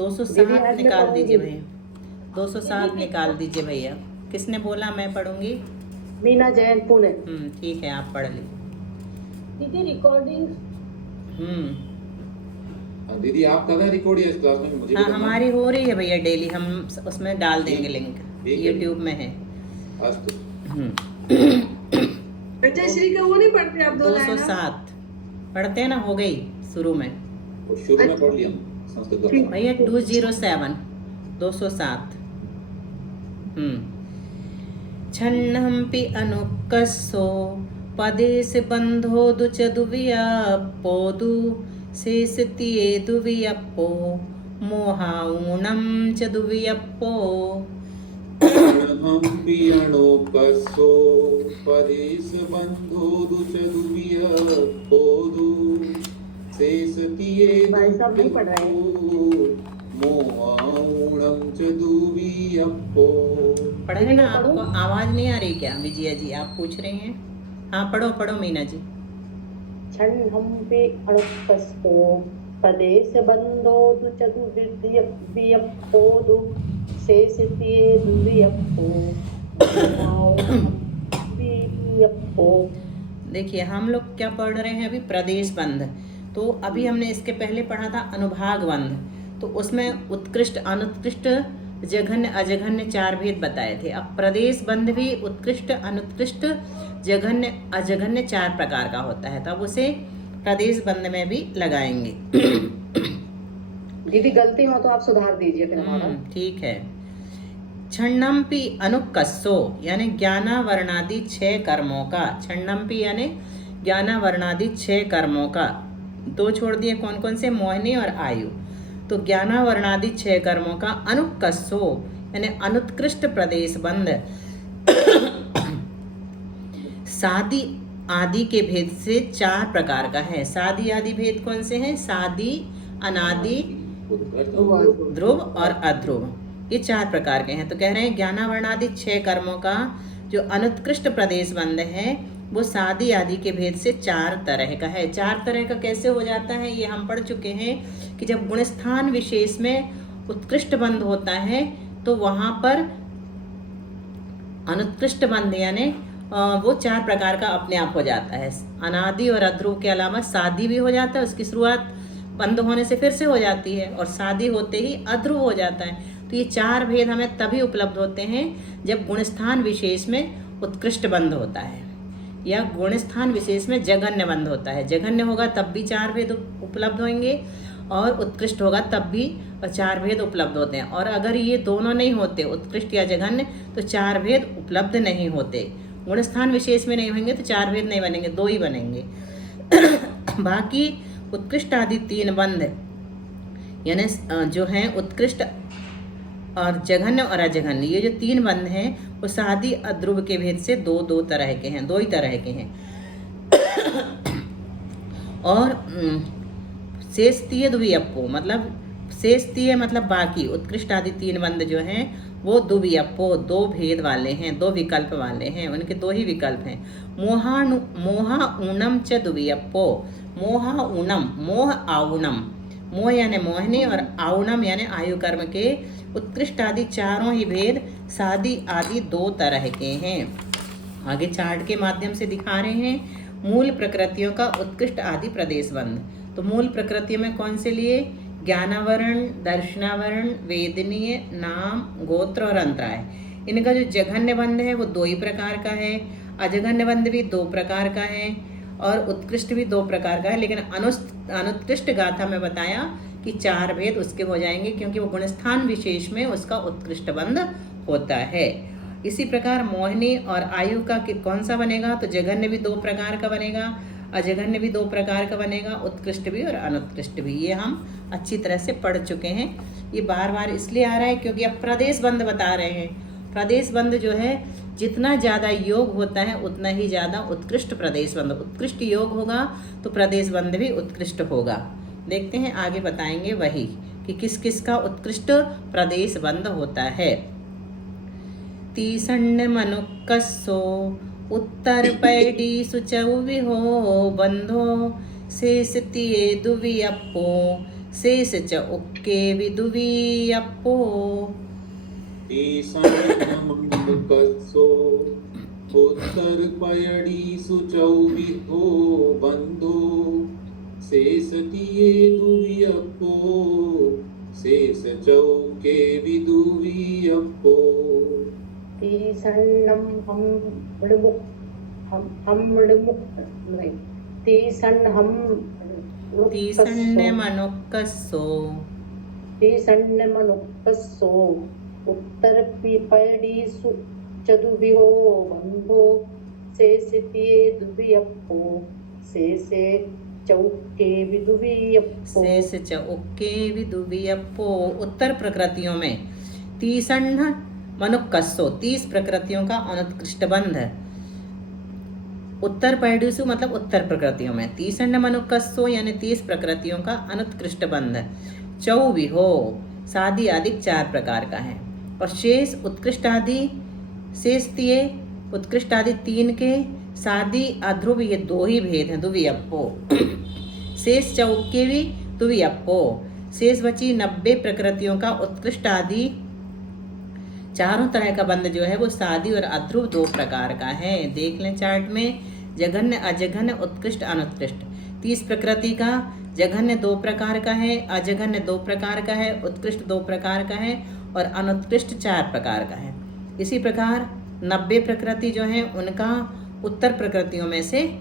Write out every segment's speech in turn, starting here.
दीदी 207 आज मैं निकाल दीजिए पढ़ूंगी। भैया, 207 निकाल दीजिए भैया। किसने बोला मैं पढ़ूंगी? मीना जैन पुणे। ठीक है, आप पढ़ लीजिए। दीदी रिकॉर्डिंग दीदी आप कर रहे हैं रिकॉर्ड या इस क्लास में मुझे भी हाँ, करना है? हमारी हो रही है भैया डेली, हम उसमें डाल देंगे लिंक, ठीक है। यूट्यूब में है। आज तो पंचश्री का वो नहीं पढ़ते आप? 207 पढ़ते हैं ना, हो गई शुरू में वो शुरू में पढ़ लिया संस्कृत का। भैया। 207 207। छन्नम्पि अनुक्कसो पदेश बंधो दुचदुवियप्पोदु शेषतिये दुवियप्पो मोहाऊणं च दुवियप्पो। हम पियाणो कसो परेश बंधो दुचदुविय पोदु शेषतिये भाई साहब नहीं पढ़ रहे हैं। मोहाऊणं च दुवियप्पो। पढ़ेंगे ना? आपको आवाज नहीं आ रही क्या विजया जी? आप पूछ रही हैं। हाँ, पढ़ो पढ़ो मीना जी। छन्नम्पि अनुक्कसो पदेश बंधो दुचदुवियप्पोदु शेषतिये दुवियप्पो मोहाऊणं देखिए, हम लोग क्या पढ़ रहे हैं अभी? प्रदेश बंध। तो अभी हमने इसके पहले पढ़ा था अनुभाग बंध, तो उसमें उत्कृष्ट अनुत्कृष्ट जघन्य अजघन्य 4 भेद बताए थे। अब प्रदेश बंध भी उत्कृष्ट अनुत्कृष्ट जघन्य अजघन्य 4 प्रकार का होता है, तो अब उसे प्रदेश बंध में भी लगाएंगे। दीदी गलती हो तो आप सुधार दीजिए फिर हमारा। ठीक है। छन्नम्पि अनुक्कसो यानी ज्ञानावरणादि 6 कर्मों का, छन्नम्पि यानी ज्ञानावरणादि 6 कर्मों का। 2 छोड़ दिए, कौन कौन से? मोहिनी और आयु। तो ज्ञानावरणादि 6 कर्मों का अनुक्कसो यानी अनुत्कृष्ट प्रदेश बंध सादी आदि के भेद से 4 प्रकार का है। सादी आदि भेद कौन से हैं? सादी, अनादि, ध्रुव और अध्रुव, ये 4 प्रकार के हैं। तो कह रहे हैं ज्ञानावरणादि 6 कर्मों का जो अनुत्कृष्ट प्रदेश बंध है वो सादी आदि के भेद से 4 तरह का है। 4 तरह का कैसे हो जाता है ये हम पढ़ चुके हैं कि जब गुणस्थान विशेष में उत्कृष्ट बंध होता है तो वहां पर अनुत्कृष्ट बंध यानी वो 4 प्रकार का अपने आप हो जाता है। अनादि और अध्रुव के अलावा सादी भी हो जाता है, उसकी शुरुआत बंद होने से फिर से हो जाती है, और शादी होते ही अध्रुव हो जाता है। तो ये 4 भेद हमें तभी उपलब्ध होते हैं जब गुणस्थान विशेष में उत्कृष्ट बंध होता है या गुणस्थान विशेष में जघन्य बंध होता है। जघन्य होगा तब भी 4 भेद उपलब्ध होंगे और उत्कृष्ट होगा तब भी 4 भेद उपलब्ध होते हैं। और अगर ये दोनों नहीं होते, उत्कृष्ट या जघन्य, तो 4 भेद उपलब्ध नहीं होते। गुणस्थान विशेष में नहीं होंगे तो 4 भेद नहीं बनेंगे, 2 ही बनेंगे। बाकी उत्कृष्ट आदि 3 बंध यानी जो हैं उत्कृष्ट और जघन्य और अजघन्य, ये जो 3 बंध हैं वो सादी अध्रुव के भेद से 2 तरह के हैं, 2 ही तरह के हैं। और शेषतीय द्वियप्पो मतलब शेषतीय मतलब बाकी उत्कृष्ट आदि 3 बंध जो हैं वो द्वियप्पो 2 भेद वाले हैं, 2 विकल्प वाले हैं, उनके 2 ही विकल्प हैं। मोहाऊणम च द्वियप्पो, मोहाऊणम मोह आऊणम, मोह यानी मोहिनी और आऊणम यानी आयु कर्म के उत्कृष्ट आदि 4 ही भेद सादी आदि 2 तरह के हैं। आगे चार्ट के माध्यम से दिखा रहे हैं मूल प्रकृतियों का उत्कृष्ट आदि प्रदेश बंध। तो मूल प्रकृतियों में कौन से लिए? ज्ञानावरण, दर्शनावरण, वेदनीय, नाम, गोत्र और अंतराय। इनका जो जघन्य बंध है वो 2 ही प्रकार का है, अजघन्य बंध भी 2 प्रकार का है और उत्कृष्ट भी 2 प्रकार का है। लेकिन अनुत्कृष्ट गाथा में बताया कि 4 भेद उसके हो जाएंगे क्योंकि वो गुणस्थान विशेष में उसका उत्कृष्ट बंध होता है। इसी प्रकार मोहिनी और आयु का कौन सा बनेगा? तो जघन्य भी 2 प्रकार का बनेगा, अजघन्य भी 2 प्रकार का बनेगा, उत्कृष्ट भी और अनुत्कृष्ट भी। ये हम अच्छी तरह से पढ़ चुके हैं। ये बार बार इसलिए आ रहा है क्योंकि अब प्रदेश बंध बता रहे हैं। प्रदेश बंध जो है जितना ज़्यादा योग होता है उतना ही ज़्यादा उत्कृष्ट प्रदेश बंध, उत्कृष्ट योग होगा तो प्रदेश बंध भी उत्कृष्ट होगा। देखते हैं आगे बताएंगे वही कि किस किस का उत्कृष्ट प्रदेश बंध होता है। तीसण्य मनुक्कसो उत्तर पैडी सुचौविहो बंधो शेषतिये दुवियप्पो शेष च उक्के विदुवीयप्पो ईशान्यमङ्कसो उत्तरपयडीषु चौविहो बन्धो शेषतिये दुवियप्पो शेष चौके विदुवीयप्पो तीसन्नं हम मृमुक् नहीं तीसन्नं तीसन्नमनुक्कसो तीसन्नमनुक्कसो उत्तरपयडीषु चतुर्विहो बन्धो शेषतिये दुवियप्पो शेषे चौके विदुवीयप्पो शेष च उक्के विदुवीयप्पो। उत्तर प्रकृतियों में तीसण्ण मनुक्कसो 30 प्रकृतियों का अनुत्कृष्ट बंध। उत्तर पैडुसु मतलब उत्तर प्रकृतियों में, तीसण्ण मनुक्कसो यानी 30 प्रकृतियों का अनुत्कृष्ट बंध। चौविहो सादी आदि 4 प्रकार का है। और शेष उत्कृष्ट आदि शेष तिये उत्कृष्ट आदि 3 के, सादी अध्रुव ये 2 ही भेद हैं दुवियप्पो। शेष चौके भी दुवियप्पो। शेष बची 90 प्रकृतियों का उत्कृष्ट आदि 4 तरह का बंध जो है वो सादी और अध्रुव 2 प्रकार का है। देख लें चार्ट में, जघन्य अजघन्य उत्कृष्ट अनुत्कृष्ट। 30 प्रकृति का जघन्य 2 प्रकार का है, अजघन्य 2 प्रकार का है, उत्कृष्ट 2 प्रकार का है और अनुत्कृष्ट 4 प्रकार का है। इसी प्रकार 90 प्रकृति जो है उनका उत्तर प्रकृतियों में से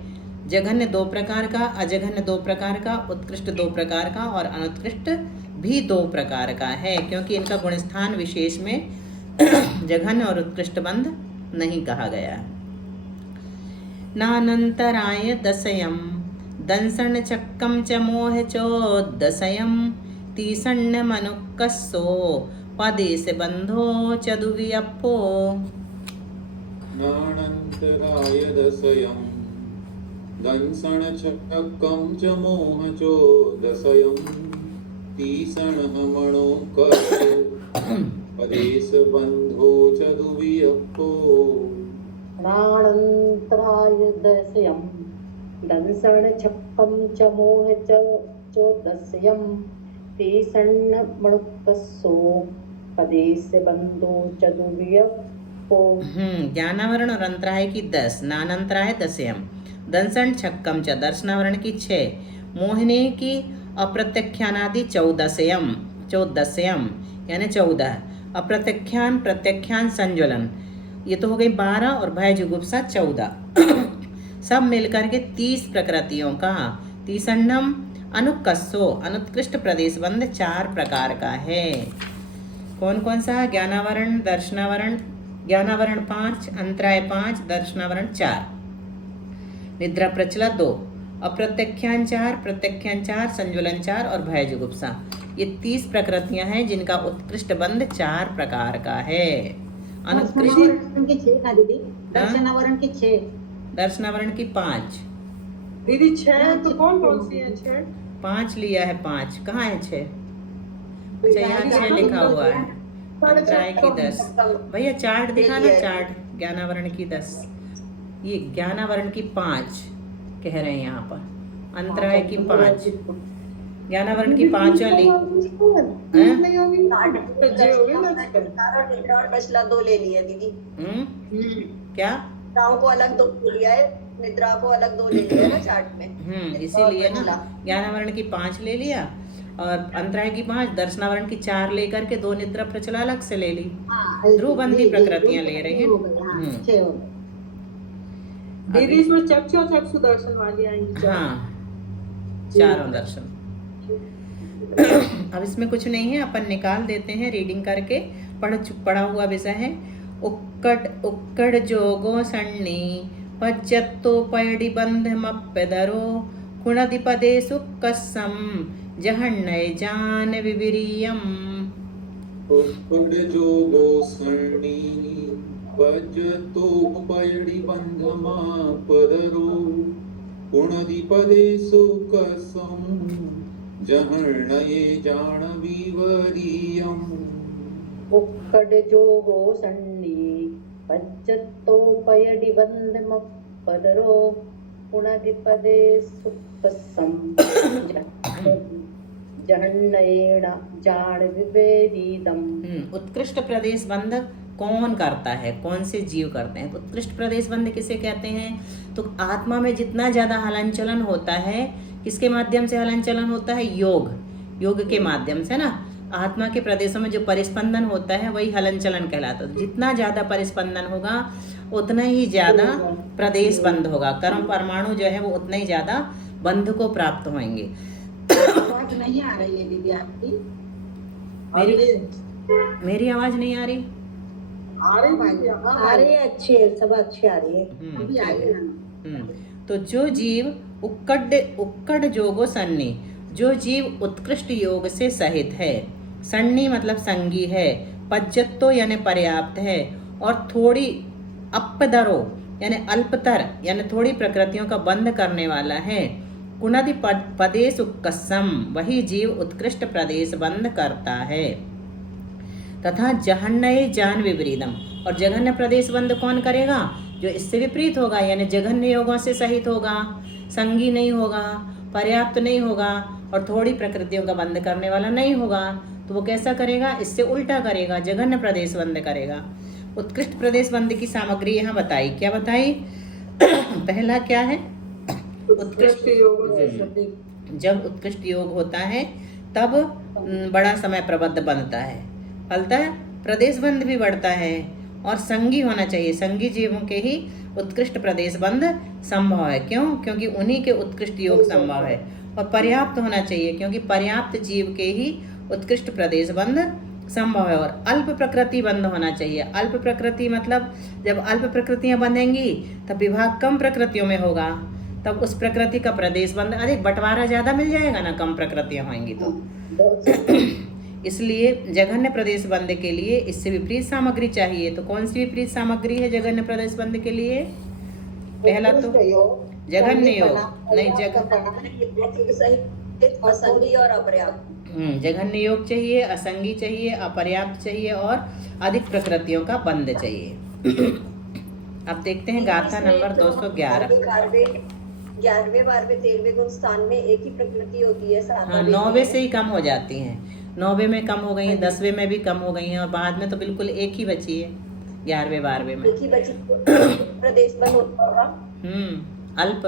जघन्य 2 प्रकार का, अजघन्य 2 प्रकार का, उत्कृष्ट 2 प्रकार का और अनुत्कृष्ट भी 2 प्रकार का है, क्योंकि इनका गुणस्थान विशेष में जघन्य और उत्कृष्ट बंध नहीं कहा गया। नानंतराय दशयम दंसण चक्कम च मोह चोदशयम तीसण्ण मनुक्कसो पदेश बंधो च दुवियप्पो। नानन्तराय दशयम् दंसनचक्कं च मोहचोदशयं तीसणमणोकसो पदेशबन्धो च दुवियप्पो। प्राणन्तराय दशयं दंसनचक्कं च मोहचोदशयं तीसन्नमणुक्कसो पदेशबन्धो च दुवियप्पो। ज्ञानावरण और अंतराय की 10, नानंतराय दशयम, दंसन छक्कम च दर्शनावरण की 6, मोहने की अप्रत्यख्यानादि 14 यानी 14, अप्रत्यख्यान प्रत्यख्यान संज्वलन ये तो हो गई 12 और भय जुगुप्सा 14 सब मिलकर के 30 प्रकृतियों का। तीसण्णम अनुक्कसो अनुत्कृष्ट प्रदेश बंध 4 प्रकार का है। कौन कौन सा? ज्ञानावरण, दर्शनावरण, ज्ञानावरण 5, अंतराय 5, दर्शनावरण 4, निद्रा प्रचला 2, अप्रत्यख्यान 4, प्रत्यख्यान 4, संज्वलन 4 और भय जुगुप्सा। ये 30 प्रकृतियां हैं जिनका उत्कृष्ट बंध 4 प्रकार का है। अनुत्कृष्ट की 6 ना दीदी, दर्शनावरण की 6, दर्शनावरण की 5। दीदी 6 तो कौन कौन सी है? 6 5 लिया है। 5 कहाँ है? 6 अच्छा यहाँ 6 लिखा हुआ है। अंतराय की 10 भैया चार्ट दिखाना, चार्ट ज्ञानावरण की 10, ये ज्ञानावरण की 5 कह रहे हैं यहाँ पर, अंतराय की 5, ज्ञानावरण की 5 वाली प्रचला 2 ले लिया दीदी। क्या निद्राओं को अलग 2 लिया है, निद्रा को अलग 2 ले लिया है ना चार्ट में। इसीलिए ना ज्ञानावरण की 5 ले लिया और अंतराय की 5, दर्शनावरण की 4 लेकर के 2 निद्रा प्रचला अलग से ले ली। ध्रुवबंधी प्रकृतियां ले रही हैं। दीदी इसमें चक्षु और चक्षु दर्शन वाली आएंगी। हाँ, चारों दर्शन। अब इसमें कुछ नहीं है, अपन निकाल देते हैं रीडिंग करके। पढ़ा हुआ विषय है उक्कड़ जोगो सन्नी पज्जत्तो पैडी बंधमप्यदरो कुणदिपदे सुक्कसम जहन्नय जान विविरियम। उक्कड़ जोगो सन्नी पज्जत्तो पैडी बंधमप्यदरो कुणदिपदे सुक्कसम जहन्नय जान विविरियम। उक्कड़ जोगो सन्नी पज्जत्तो पयडि बंधमप्पदरो कुणदिपदे सुक्कसं जहन्नयेन जान विवेदिदम। उत्कृष्ट प्रदेश बंध कौन करता है, कौन से जीव करते हैं? तो उत्कृष्ट प्रदेश बंध किसे कहते हैं? तो आत्मा में जितना ज़्यादा हलन चलन होता है, किसके माध्यम से हलन चलन होता है? योग के माध्यम से ना। आत्मा के प्रदेशों में जो परिस्पंदन होता है वही हलन चलन कहलाता है। जितना ज़्यादा परिस्पंदन होगा उतना ही ज़्यादा प्रदेश बंध होगा। कर्म परमाणु जो है वो उतना ही ज़्यादा बंध को प्राप्त होंगे। आवाज नहीं आ रही है दीदी आपकी? मेरी आवाज नहीं आ रही? आ रही है, अच्छी है, सब अच्छी आ रही है। अभी आई है। तो जो जीव उक्कड़ जोगो सन्नी, जो जीव उत्कृष्ट योग से सहित है, सन्नी मतलब संगी है, पज्जत्तो यानी पर्याप्त है, और थोड़ी अपदरो यानी अल्पतर यानी थोड़ी प्रकृतियों का बंध करने वाला है, कुनदि पदेश उक्कसम, वही जीव उत्कृष्ट प्रदेश बंध करता है। तथा जघन्य जान विपरीतम, और जघन्य प्रदेश बंध कौन करेगा? जो इससे विपरीत होगा, यानी जघन्य योगों से सहित होगा, संगी नहीं होगा, पर्याप्त नहीं होगा, और थोड़ी प्रकृतियों का बंध करने वाला नहीं होगा। तो वो कैसा करेगा? इससे उल्टा करेगा, जघन्य प्रदेश बंध करेगा। उत्कृष्ट प्रदेश बंध की सामग्री यहाँ बताई। क्या बताई? पहला क्या है? उत्कृष्ट योग। जब उत्कृष्ट योग होता है तब बड़ा समय प्रबद्ध बनता है, फलता है प्रदेश बंध भी बढ़ता है, और संगी होना चाहिए। संगी जीवों के ही उत्कृष्ट प्रदेश बंध संभव है। क्यों? क्योंकि उन्हीं के उत्कृष्ट योग संभव है। और पर्याप्त होना चाहिए, क्योंकि पर्याप्त जीव के ही उत्कृष्ट प्रदेश बंध संभव है। और अल्प प्रकृति बंध होना चाहिए। अल्प प्रकृति मतलब जब अल्प प्रकृतियां बंधेंगी तब विभाग कम प्रकृतियों में होगा, तब उस प्रकृति का प्रदेश बंध अधिक, बंटवारा ज्यादा मिल जाएगा ना, कम प्रकृतियां होंगी तो। इसलिए जघन्य प्रदेश बंध के लिए इससे विपरीत सामग्री चाहिए। तो कौन सी विपरीत सामग्री है जघन्य प्रदेश बंध के लिए? पहला तो जघन्य योग नहीं, असंगी और अपर्याप्त। जघन्य योग चाहिए, असंगी चाहिए, अपर्याप्त चाहिए, और अधिक प्रकृतियों का बंध चाहिए। अब देखते हैं गाथा नंबर 211। 11वें 12वें 13वें गुण स्थान में एक ही प्रकृति होती है। हाँ, 9वें से ही कम हो जाती हैं। 9वें में कम हो गई हैं, 10वें में भी कम हो गई हैं, और बाद में तो बिल्कुल एक ही बची है 11वें 12वें में। एक ही बची प्रदेश बंद होता होगा। अल्प,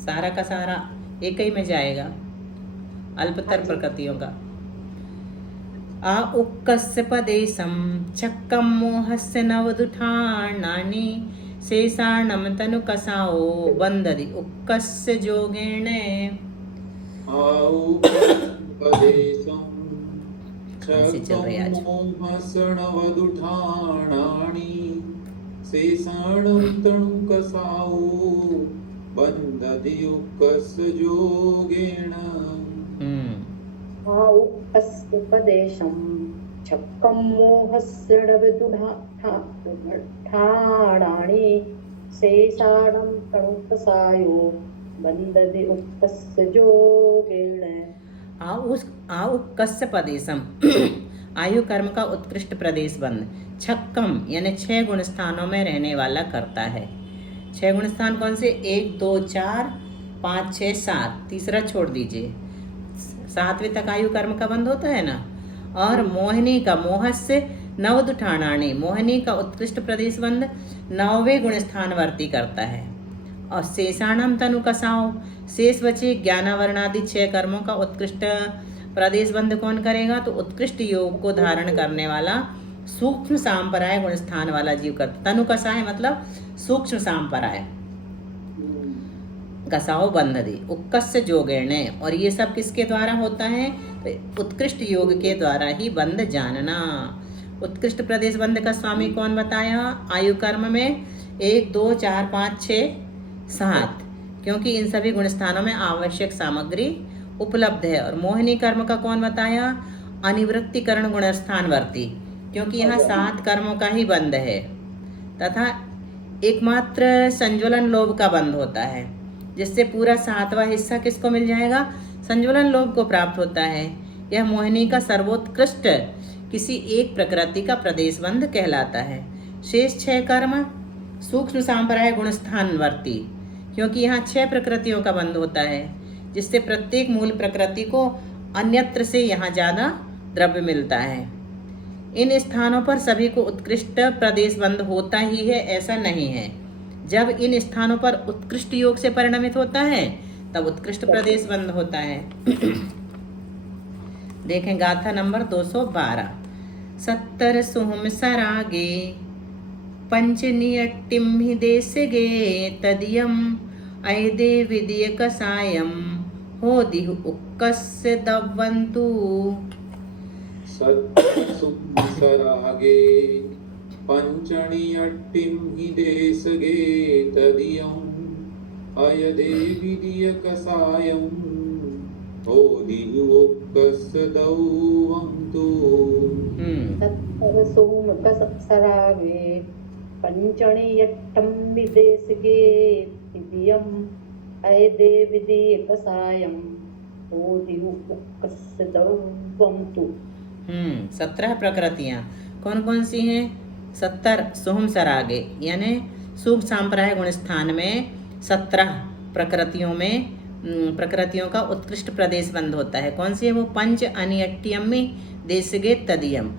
सारा का सारा एक ही में जाएगा, अल्पतर प्रकृतियों का। आ उक्कस्य पदेशम चक्कम मोहस्य नवदुठानानि शेषाणम तनु कसाओ बंददि उक्कस्य जोगेण। शेषाणं तनु कसाओ बंददि उक्कस्य जोगेण। उपदेशम छक्कम मोहस्य ठाणानि शेषाणं तणुकसायो बंददि उक्कस्य जोगेण। उक्कस्य पदेशम आयु कर्म का उत्कृष्ट प्रदेश बंध। छक्कम यानी 6 गुण स्थानों में रहने वाला करता है। 6 गुण स्थान कौन से? 1 2 4 5 6 7, तीसरा छोड़ दीजिए। 7वें तक आयु कर्म का बंध होता है ना। और मोहिनी का मोहस्य नवदुठाणानि, मोहिनी का उत्कृष्ट प्रदेश बंध 9वें गुण स्थान वर्ती करता है। और शेषाणम तनु कसाओ, शेष बचे ज्ञानावरणादि 6 कर्मों का उत्कृष्ट प्रदेश बंध कौन करेगा? तो उत्कृष्ट योग को धारण करने वाला सूक्ष्म सांपराय गुण स्थान वाला जीव करता। तनु कसाय मतलब सूक्ष्म सांपराय, कसाओ बंधदि उक्कस्य जोगेण। और ये सब किसके द्वारा होता है? तो उत्कृष्ट योग के द्वारा ही बंध जानना। उत्कृष्ट प्रदेश बंध का स्वामी कौन बताया? आयु कर्म में 1 2 4 5 6 7, क्योंकि इन सभी गुण स्थानों में आवश्यक सामग्री उपलब्ध है। और मोहिनी कर्म का कौन बताया? अनिवृत्तिकरण गुण स्थान वर्ती, क्योंकि यहाँ 7 कर्मों का ही बंध है। तथा एकमात्र संज्वलन लोभ का बंध होता है, जिससे पूरा 7वां हिस्सा किसको मिल जाएगा? संज्वलन लोभ को प्राप्त होता है। यह मोहिनी का सर्वोत्कृष्ट किसी एक प्रकृति का प्रदेश बंध कहलाता है। शेष 6 कर्म सूक्ष्म सांपराय गुण स्थान वर्ती, क्योंकि यहाँ 6 प्रकृतियों का बंध होता है। जिससे प्रत्येक मूल प्रकृति को अन्यत्र से यहाँ ज़्यादा द्रव्य मिलता है। इन स्थानों पर सभी को उत्कृष्ट प्रदेश बंध होता ही है, ऐसा नहीं है। जब इन स्थानों पर उत्कृष्ट योग से परिणमित होता है तब उत्कृष्ट प्रदेश बंध होता है। देखें गाथा नंबर 212। 70 सुहम सरागे पंचनियट्टिम हि देशगे तदियम ऐदे विदिय कसायम हो दिहु उक्कस्य दव्वन्तु। सरागे पंचणियट्टिं हि देशगे तदियं अयदे विदिय कसायं ओदियुक्कस्य दौवन्तु। सरागे पंचणियट्टं विदेशगे तिदियम् ऐदे विदीय कसायं ओदिहु उक्कस्य दौवन्तु। 17 प्रकृतियाँ कौन कौन सी हैं? 70 सुहम सरागे यानी सूक्ष्म सांप्राय गुण स्थान में 17 प्रकृतियों का उत्कृष्ट प्रदेश बंध होता है। कौन सी है वो? पंच अनियट्टियम्मि देशगे तदियम,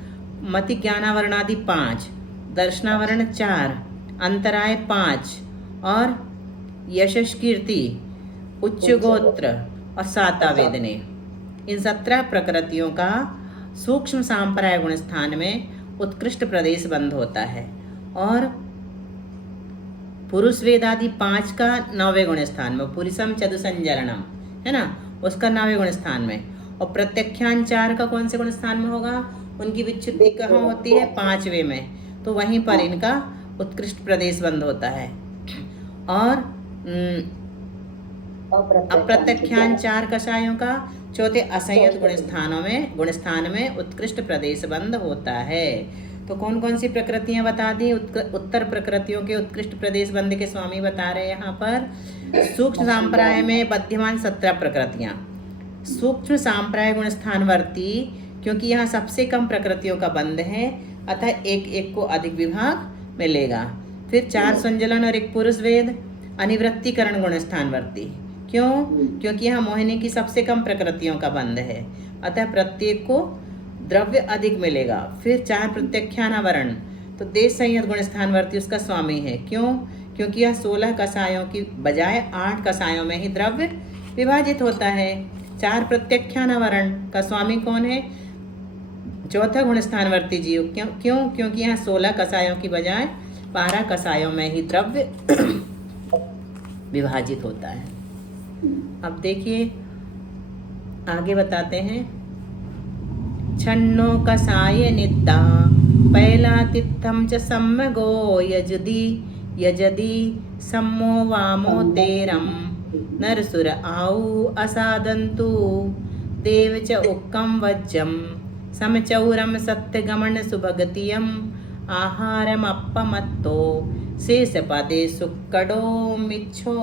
मति ज्ञानावरणादि 5, दर्शनावरण 4, अंतराय 5 और यशस कीर्ति उच्च गोत्र और 7 वेदने। इन 17 प्रकृतियों का सूक्ष्म सांप्राय गुण स्थान में उत्कृष्ट प्रदेश बंध होता है और पुरुष वेदादि 5 का 9वें गुण स्थान में, पुरुषम चतुसंजरणम है ना, उसका 9वें गुण स्थान में। और प्रत्यख्यान 4 का कौन से गुण स्थान में होगा? उनकी विच्छुद्धि कहाँ होती है? 5वें में, तो वहीं पर इनका उत्कृष्ट प्रदेश बंध होता है। और अप्रत्यख्यान 4 कषायों का चौथे असंयत गुणस्थान में उत्कृष्ट प्रदेश बंध होता है। तो कौन कौन सी प्रकृतियां बता दी? उत्तर प्रकृतियों के उत्कृष्ट प्रदेश बंध के स्वामी बता रहे हैं यहाँ पर। सूक्ष्म सांप्राय में बध्यमान 17 प्रकृतियां, सूक्ष्म सांप्राय गुण स्थानवर्ती, क्योंकि यहाँ सबसे कम प्रकृतियों का बंध है अतः एक एक को अधिक विभाग मिलेगा। फिर 4 संजलन और 1 पुरुष वेद, अनिवृत्तिकरण गुण स्थानवर्ती। क्यों? क्योंकि यहाँ मोहिनी की सबसे कम प्रकृतियों का बंध है अतः प्रत्येक को द्रव्य अधिक मिलेगा। फिर 4 प्रत्यख्यानावरण, तो देश संयत गुण स्थानवर्ती उसका स्वामी है। क्यों? क्योंकि यह 16 कसायों की बजाय 8 कसायों में ही द्रव्य विभाजित होता है। 4 प्रत्यख्यानावरण का स्वामी कौन है? चौथा गुण स्थानवर्ती जीव। क्यों? क्योंकि यहाँ 16 कसायों की बजाय 12 कसायों में ही द्रव्य विभाजित होता है। अब देखिए आगे बताते हैं। छन्नो कसाय निद्दा पैलातित्थम च सम्मगो यजदी सम्मो वामो तेरम नरसुर आऊ असादंतु देव च उक्कम वज्जम समचौरम सत्यगमन सुभगतियम आहारमप्पमत्तो शेषपदे सुक्कडो मिच्छो।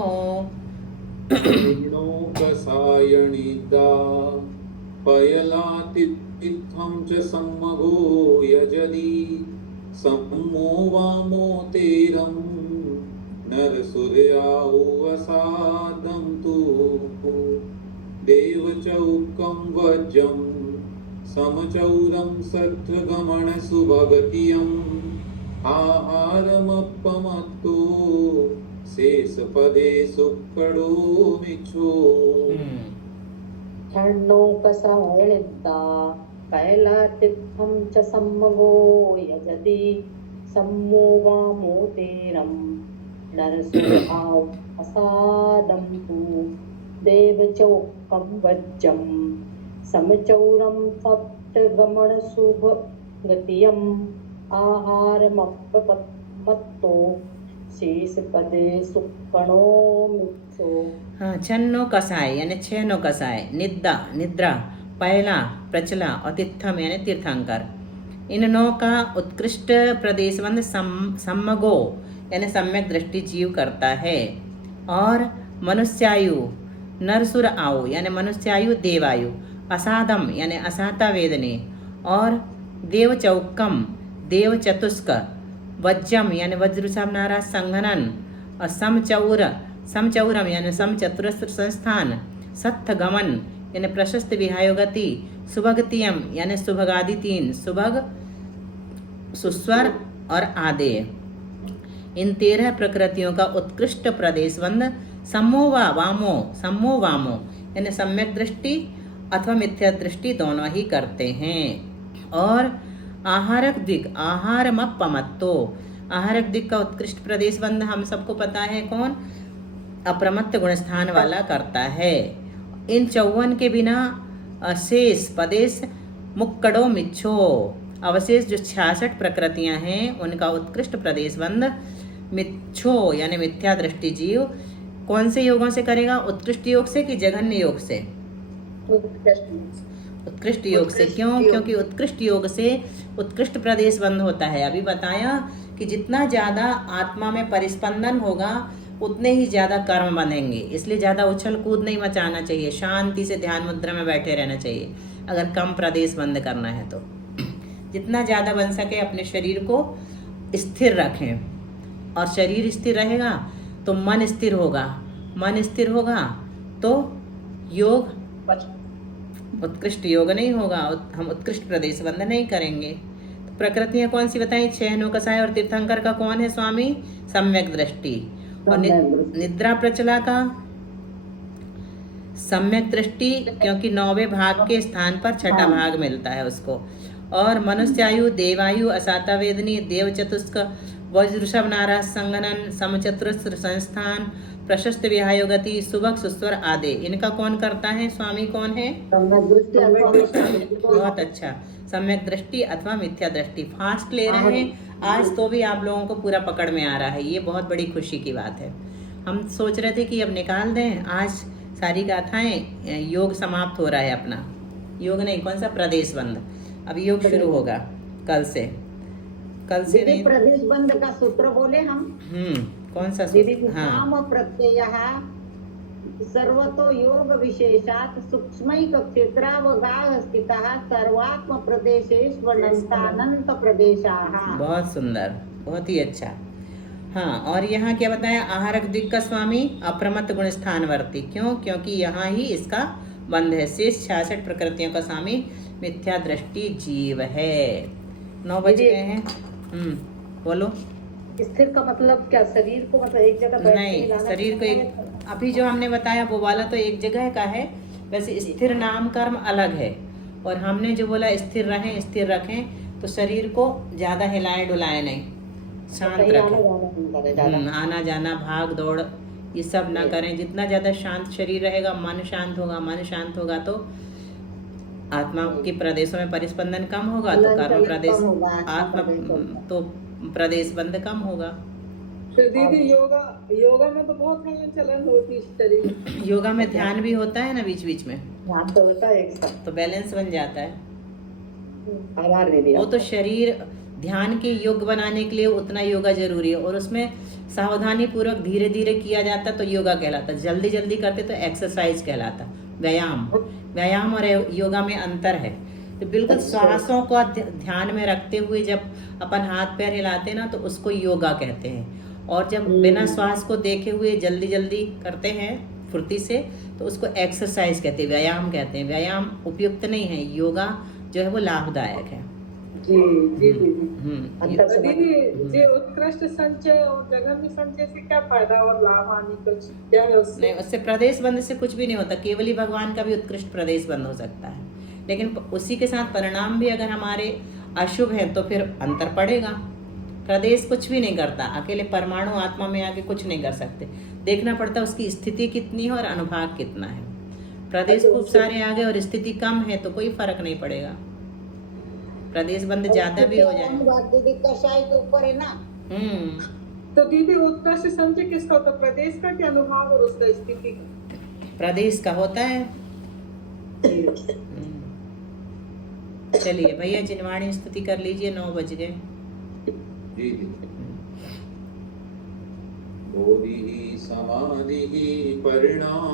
कसायनिदा पयलातित्थं च सम्मगो यजति सम्मो वामो तेरं नरसूर्याऊ वसादन्तु देव चौकं वज्रं समचौरं सत्गमन सुभगतियम् आहारमप्पमत्तो शेषपदे सुक्कडो मिच्छो। छन्नो कसाय निद्दा पैलातित्थं च सम्मगो यजति सम्मो वामो तेरं नरसूर्याऊ असादन्तु देव चौकं वज्रं समचौरं सप्तगमन शुभगतियम् आहारमप्पमत्तो शेषपदे सुक्कडो मिच्छो। हाँ, छन्नो कसाय यानी 6 नो कसाय, निद्रा, पहला, प्रचला और तित्थम यानी तीर्थंकर। इन 9 का उत्कृष्ट प्रदेशबंध सम्मगो यानी सम्यक दृष्टि जीव करता है। और मनुष्यायु, नरसुर आयु यानी मनुष्यायु, देवायु, असादम यानी असाता वेदने और देव चौकम देव चतुष्क, वज्रम यानी वज्र नारा संघनन और समचौरम यानी समचतुरस्र संस्थान सत्थ गमन यानी प्रशस्त विहायोगति, सुभगतियम यानी सुभगादि 3, सुभग, सुस्वर और आदेय, इन 13 प्रकृतियों का उत्कृष्ट प्रदेशबंध सम्मो वामो यानी सम्यक दृष्टि अथवा मिथ्या दृष्टि दोनों ही करते हैं। और आहारक दिक, आहारमपमत्तो, आहारक दिक का उत्कृष्ट प्रदेशबंध हम सबको पता है कौन, अप्रमत्त गुणस्थान वाला करता है। इन 54 के बिना शेष पदेश मुक्कड़ो मिच्छो, अवशेष जो 66 प्रकृतियां हैं उनका उत्कृष्ट प्रदेशबंध मिच्छो यानी मिथ्या दृष्टि जीव कौन से योगों से करेगा, उत्कृष्ट योग से कि जघन्य योग से? उत्कृष्ट योग से। क्यों? क्योंकि उत्कृष्ट योग से उत्कृष्ट प्रदेश बंद होता है। अभी बताया कि जितना ज़्यादा आत्मा में परिस्पंदन होगा उतने ही ज़्यादा कर्म बनेंगे, इसलिए ज़्यादा उछल कूद नहीं मचाना चाहिए, शांति से ध्यान मुद्रा में बैठे रहना चाहिए अगर कम प्रदेश बंद करना है तो। जितना ज़्यादा बन सके अपने शरीर को स्थिर रखें, और शरीर स्थिर रहेगा तो मन स्थिर होगा, मन स्थिर होगा तो योग उत्कृष्ट योग नहीं होगा, हम उत्कृष्ट प्रदेश बंद नहीं करेंगे। तो प्रकृतियां कौन सी बताई? छह कसाय और तीर्थंकर का कौन है स्वामी? सम्यक दृष्टि। और निद्रा प्रचला का सम्यक दृष्टि, क्योंकि 9वें भाग के स्थान पर छठा भाग मिलता है उसको। और मनुष्यायु, देवायु, असाता वेदनी, देव चतुष्क, वज्रषभ नाराज संगनन, समचतुरस्र संस्थान, प्रशस्त विहायोगति, सुभग, सुस्वर आदि, इनका कौन करता है? स्वामी कौन है? बहुत अच्छा, सम्यक दृष्टि अथवा मिथ्या दृष्टि। फास्ट ले रहे हैं आज तो भी आप लोगों को पूरा पकड़ में आ रहा है, ये बहुत बड़ी खुशी की बात है। हम सोच रहे थे कि अब निकाल दें, आज सारी गाथाएं, योग समाप्त हो रहा है अपना, योग नहीं, कौन सा प्रदेश बंद, अब योग शुरू होगा कल से नहीं। प्रदेश बंद का सूत्र बोले हम। कौन सा सूत्र? हाँ, प्रत्ययः सर्वतो योग विशेषात् सूक्ष्मैक क्षेत्रावगाह स्थितः सर्वात्म प्रदेशेष्वनन्तानंत प्रदेशाः। बहुत सुंदर, बहुत ही अच्छा। हाँ, और यहाँ क्या बताया? आहारक दिक् का स्वामी अप्रमत्त गुण स्थानवर्ती। क्यों? क्योंकि यहाँ ही इसका बंध है। शेष 66 प्रकृतियों का स्वामी मिथ्या दृष्टि जीव है। 9 बज गए हैं। बोलो। स्थिर का मतलब क्या? शरीर को मतलब एक जगह बैठ नहीं, शरीर को एक, अभी जो हमने बताया वो वाला तो एक जगह का है, वैसे स्थिर नाम कर्म अलग है। और हमने जो बोला स्थिर रहें, स्थिर रखें, तो शरीर को ज्यादा हिलाए डुलाए नहीं, शांत रखें। आना जाना, भाग दौड़ ये सब ना करें। जितना ज्यादा शांत शरीर रहेगा, मन शांत होगा, मन शांत होगा तो आत्मा के प्रदेशों में परिस्पंदन कम होगा, तो कर्म प्रदेश, आत्मा तो प्रदेश बंद कम होगा। फिर दीदी योगा में तो बहुत हलन चलन होती है शरीर। योगा में ध्यान भी होता है ना बीच बीच में, ध्यान तो होता है एक साथ, तो बैलेंस बन जाता है। आभार दीदी। वो तो शरीर ध्यान के योग बनाने के लिए उतना योगा जरूरी है, और उसमें सावधानी पूर्वक धीरे धीरे किया जाता तो योगा कहलाता, जल्दी जल्दी करते तो एक्सरसाइज कहलाता, व्यायाम और योगा में अंतर है। तो बिल्कुल श्वासों को ध्यान में रखते हुए जब अपन हाथ पैर हिलाते ना तो उसको योगा कहते हैं, और जब बिना श्वास को देखे हुए जल्दी जल्दी करते हैं फुर्ती से तो उसको एक्सरसाइज कहते हैं, व्यायाम कहते हैं। व्यायाम उपयुक्त नहीं है, योगा जो है वो लाभदायक है। जी जी दीदी जी, उत्कृष्ट संचय और जघन्य संचय से क्या फायदा और लाभ हानि कुछ क्या है उससे? नहीं, उससे प्रदेश बंद से कुछ भी नहीं होता, केवल ही भगवान का भी उत्कृष्ट प्रदेश बंद हो सकता है, लेकिन उसी के साथ परिणाम भी अगर हमारे अशुभ है तो फिर अंतर पड़ेगा। प्रदेश कुछ भी नहीं करता, अकेले परमाणु आत्मा में आके कुछ नहीं कर सकते, देखना पड़ता उसकी स्थिति कितनी है और अनुभाग कितना है। प्रदेश खूब सारे आ गए और स्थिति कम है तो कोई फर्क नहीं पड़ेगा, प्रदेश बंद ज्यादा भी हो जाए। दीदी कषाय के ऊपर है ना। तो दीदी उत्कृष्ट संचय किसका होता है? प्रदेश का क्या अनुभाग और उसका स्थिति का? प्रदेश का होता है। चलिए भैया जिनवाणी स्तुति कर लीजिए, 9 बज गए। जी जी। बोधि समाधि परिणाम